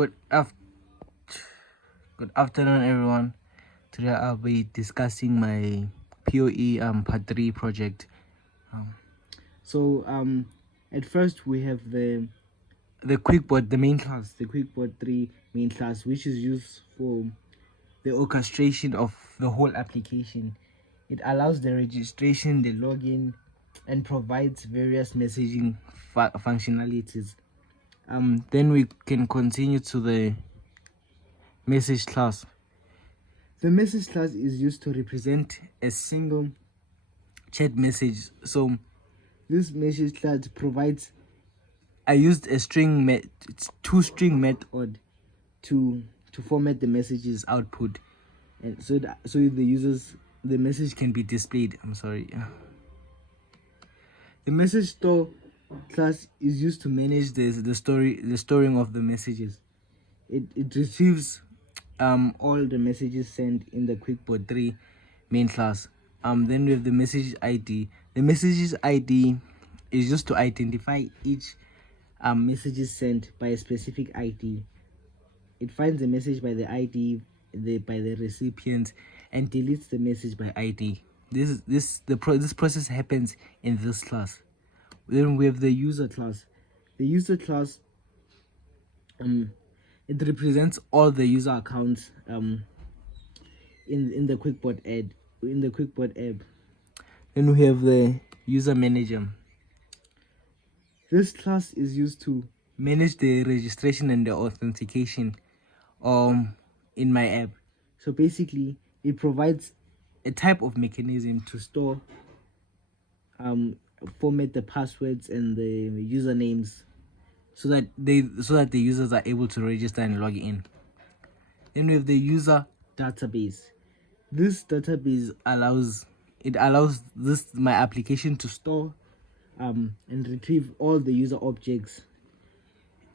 Good afternoon, everyone. Today I'll be discussing my POE part 3 project. At first we have the QuickBoard, the main class, the QuickBoard 3 main class, which is used for the orchestration of the whole application. It allows the registration, the login, and provides various messaging functionalities. Then we can continue to the message class. The message class is used to represent a single chat message. So this message class provides, I used a two string method to format the message's output, and so the message can be displayed. The message store class is used to manage the storing of the messages. It retrieves all the messages sent in the QuickBoard 3 main class. Then we have the message ID. The messages ID is used to identify each messages sent by a specific ID. It finds the message by the ID, by the recipient, and deletes the message by ID. This process happens in this class. Then we have the user class. The user class it represents all the user accounts in the QuickBoard app. Then we have the user manager. This class is used to manage the registration and the authentication in my app. So basically it provides a type of mechanism to store, format the passwords and the usernames so that the users are able to register and log in. Then we have the user database. This database allows my application to store and retrieve all the user objects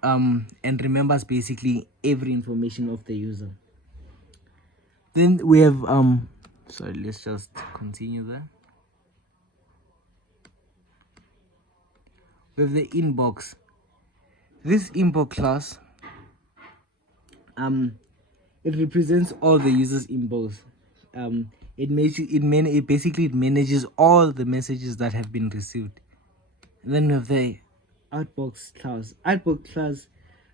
and remembers basically every information of the user. Then we have let's just continue there. We have the inbox. This inbox class it represents all the users' inbox. It basically manages all the messages that have been received. And then we have the outbox class. Outbox class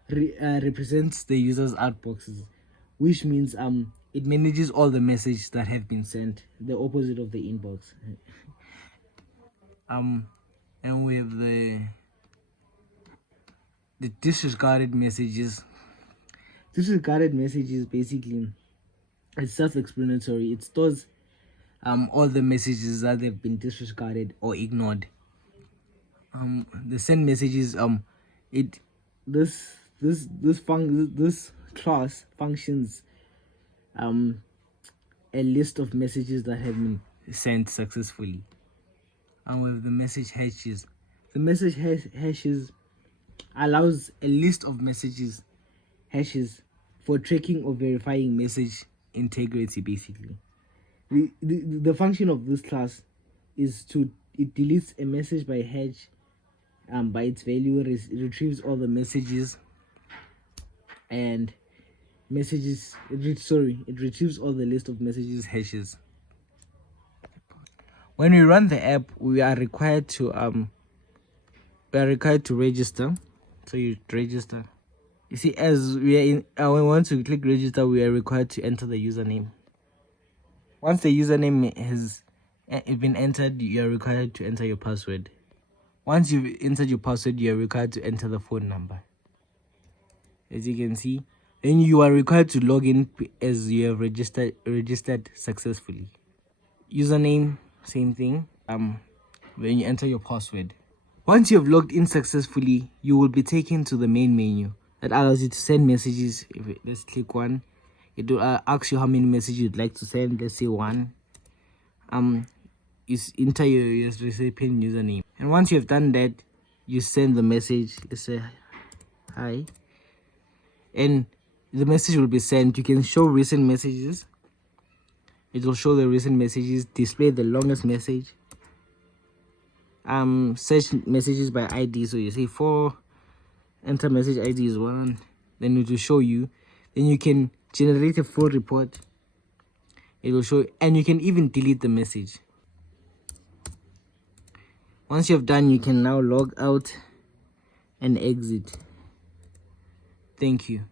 represents the users' outboxes, which means it manages all the messages that have been sent, the opposite of the inbox. And we have the disregarded messages. Disregarded messages basically, it's self-explanatory. It stores all the messages that have been disregarded or ignored. The send messages, this class functions a list of messages that have been sent successfully. And with the message hashes, the message hashes allows a list of messages hashes for tracking or verifying message integrity. Basically, the function of this class is it deletes a message by hash by its value, retrieves all the messages and it retrieves all the list of messages hashes. When we run the app, we are required to register. So you register. You see, as we are in, when we want to click register, we are required to enter the username. Once the username has been entered, you are required to enter your password. Once you've entered your password, you are required to enter the phone number. As you can see, then you are required to log in as you have registered successfully. Username, same thing. When you enter your password. Once you have logged in successfully, you will be taken to the main menu that allows you to send messages. Let's click one. It will ask you how many messages you'd like to send. Let's say 1. You enter your recipient username, and once you have done that, you send the message. Let's say hi, and the message will be sent. You can show recent messages. It will show the recent messages, display the longest message, search messages by ID. So you say 4, enter message ID is 1, then it will show you. Then you can generate a full report. It will show, and you can even delete the message. Once you've done, you can now log out and exit. Thank you.